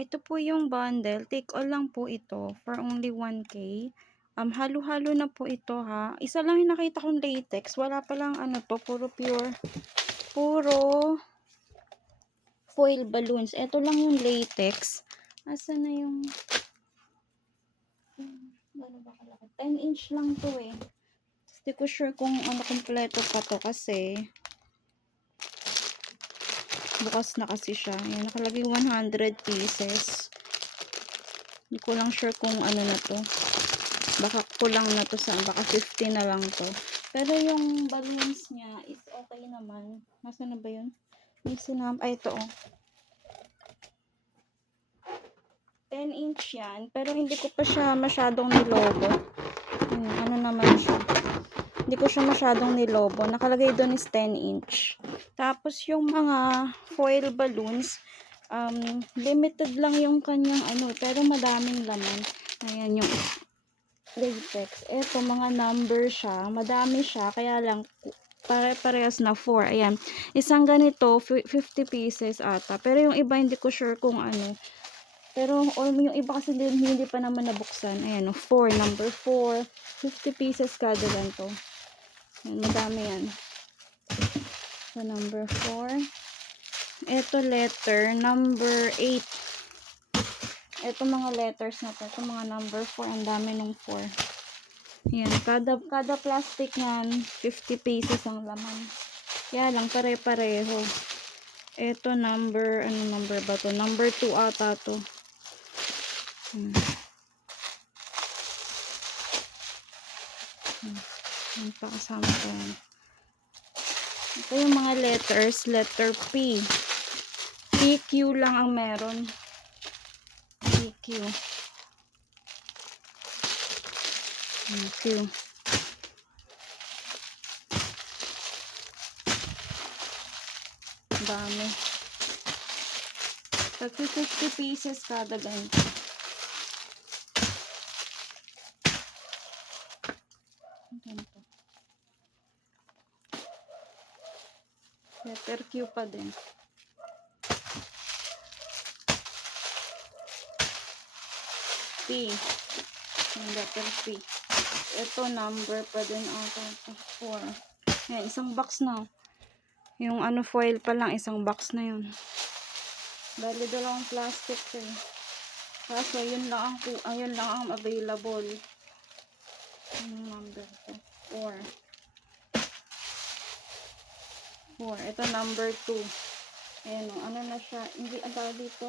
Ito po yung bundle, take all lang po ito for only 1K. Halo-halo na po ito ha. Isa lang yung nakita kong latex, wala pa lang ano to, puro foil balloons. Ito lang yung latex. Asa na yung ano ba kalaki? 10-inch lang to eh. Hindi ko sure kung ano kompleto pa to kasi bukas na kasi siya. Yan, nakalagay 100 pieces. Hindi ko lang sure kung ano na to. Baka kulang na to sa, baka 50 na lang to. Pero yung balloons niya is okay naman. Nasaan na ba yun? May ay ito oh. 10-inch yan. Pero hindi ko pa siya masyadong nilobo. Ano naman siya. Hindi ko siya masyadong nilobo. Nakalagay doon is 10-inch. Tapos yung mga foil balloons, limited lang yung kanyang ano. Pero madaming laman. Ayan yung latex. Ito, mga number siya. Madami siya. Kaya lang, pare-parehas na 4. Ayan. Isang ganito, 50 pieces ata. Pero yung iba, hindi ko sure kung ano. Pero yung iba kasi hindi pa naman nabuksan. Ayan, 4. Number 4. 50 pieces kada lang to. Ayan, madami yan. So, number 4. Ito, letter. Number 8. Ito mga letters na to. Ito mga number 4. Ang dami nung 4. Ayan, kada plastic yan, 50 pieces ang laman. Kaya lang, pare-pareho. Ito, number, ano number ba to? Number 2 ata to. Ang pakasama ko yan. Ito yung mga letters. Letter P. PQ lang ang meron. PQ. Q. Dami. 50 pieces kada ganito. Ganito. Letter Q pa din. P. Yung letter P. Ito number pa din ata. 4. Yan, isang box na. Yung ano foil pa lang, isang box na yun. Bali dalawang plastic eh. Kaso yun lang ang available. Yung number 4. 4. Ito number 2. Ayan o, ano na siya. Hindi agad dito.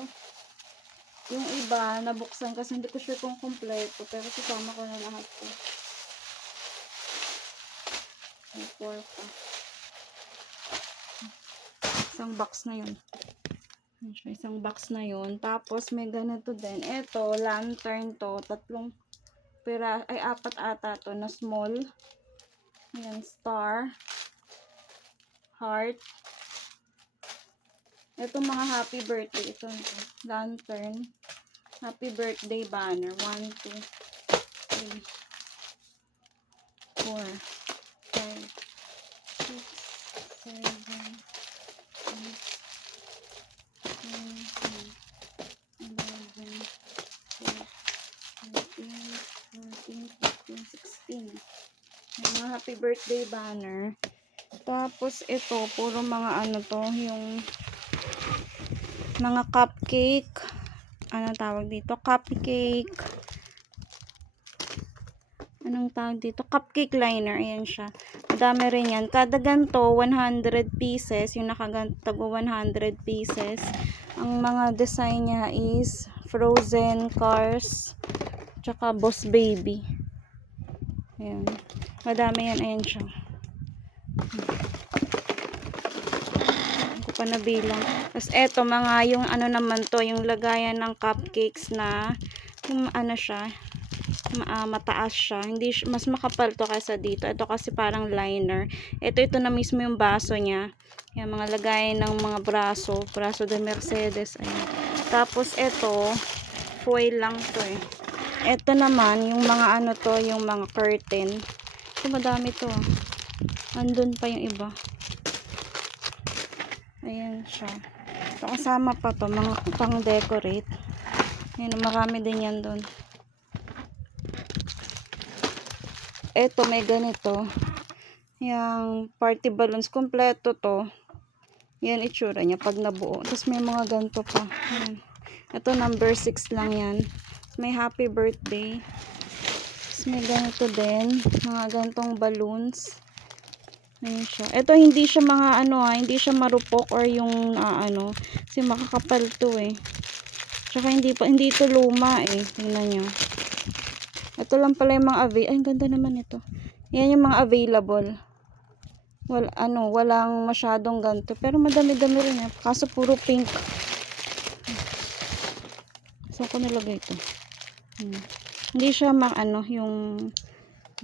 Yung iba, nabuksan kasi hindi ko sure kung kompleto. Pero sasama ko na lahat po. May 4 pa. Isang box na yun. Isang box na yun. Tapos may ganito din. Ito, lantern to. 3 pira, ay 4 ata to na small. Ayan, star. Heart. Ito mga happy birthday. Ito, lantern. Happy birthday banner. 1, 2, 3, 4, 5, 6, 7, 8, 11, 12, 13, 14, 15, 16. Mga happy birthday banner. Tapos ito, puro mga ano to, yung mga cupcake. Anong tawag dito? Cupcake. Anong tawag dito? Cupcake liner. Ayan siya. Madami rin yan. Kada ganito, 100 pieces. Yung nakagantago 100 pieces. Ang mga design niya is Frozen, Cars, tsaka Boss Baby. Ayan. Madami yan. Ayan siya. Hindi ko pa nabilang. Tapos eto, mga yung ano naman to, yung lagayan ng cupcakes na yung ano siya, mataas siya. Hindi mas makapal to kaysa dito. Ito kasi parang liner. Ito na mismo yung baso niya. Yung mga lagayan ng mga braso de Mercedes. Ayan. Tapos ito, foil lang to eh. Ito naman, yung mga ano to, yung mga curtain. Ito madami to. Andun pa yung iba. Ayan siya. Ito kasama pa to, mga pang decorate. Ayan, marami din yan doon. Eto, may ganito. Yung party balloons. Kompleto to. Yan itsura niya pag nabuo. Tapos may mga ganito pa. Ayan. Ito number 6 lang yan. May happy birthday. Tapos may ganito din. Mga gantong balloons. Ayan siya. Ito hindi siya mga hindi siya marupok or yung kasi makakapal to eh. Tsaka hindi ito luma eh. Tingnan nyo. Ito lang pala yung mga ay, ang ganda naman ito. Yan yung mga available. Walang masyadong ganito. Pero madami-dami rin eh. Kaso puro pink. Saan ko nilagay ito? Hindi siya yung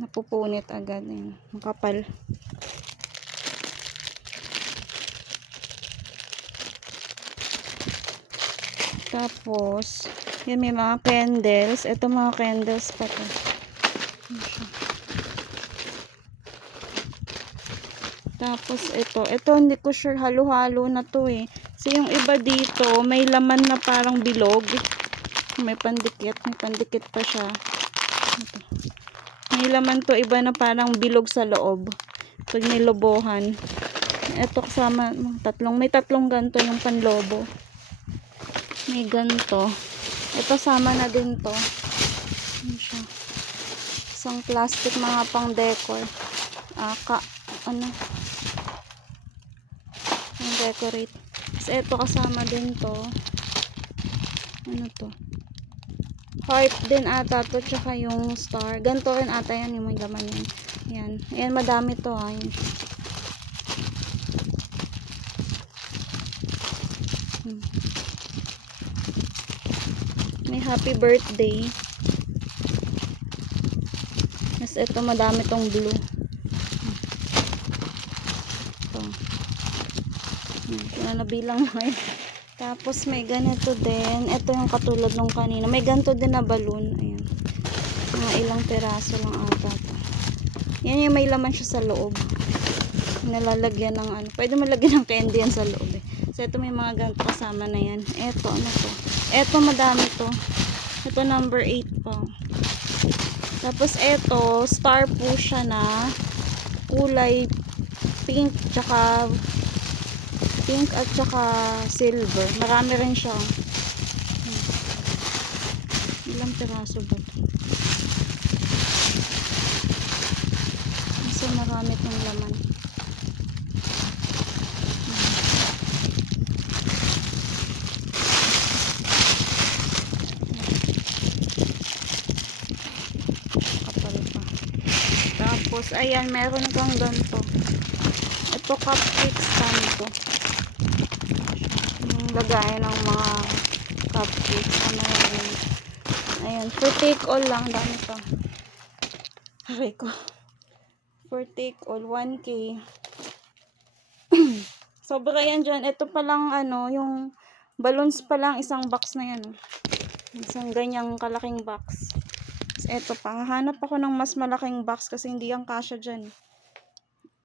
napupunit agad. Ayan. Makapal. Tapos, yan may mga candles. Ito mga candles pa to. Tapos ito hindi ko sure, halo-halo na to eh. Kasi yung iba dito, may laman na parang bilog. May pandikit pa siya. Ito. May laman to, iba na parang bilog sa loob. Pag nilobohan. Ito kasama, may tatlong ganto yung panlobo. May ganto. Ito sama na din to. Ano siya? Isang plastic, mga pang decor. Pang decorate. Tapos ito kasama din to. Ano to? Heart din ata to, tsaka yung star. Ganto rin ata yan, yung may laman yan. Yan. Ayan, madami to ha. Yan. May happy birthday. Mas ito, madami tong blue. Ito. Nabilang mo eh. Tapos may ganito din. Ito yung katulad nung kanina. May ganito din na balloon. Ayan. Mga ilang peraso lang ata. Yan yung may laman siya sa loob. Nalalagyan ng pwede malagyan ng candy yan sa loob eh. So ito may mga ganito kasama na yan. Ito, ano to? Ito madami to. Ito number 8 pa. Tapos ito, star po siya na kulay pink at saka silver. Marami rin siya. Ilang piraso ba ito? Kasi marami itong laman. Kapal pa. Tapos, ayan, meron kang ganito. Ito, cupcake stand to. Yung lagay ng mga cupcakes. Ayan, for take all lang. Dami to. Aray ko. For take all, 1K. Sobra yan dyan. Ito pa lang, yung balloons pa lang, isang box na yan. Isang ganyang kalaking box. Ito pa. Hanap ako ng mas malaking box kasi hindi yung kasya dyan.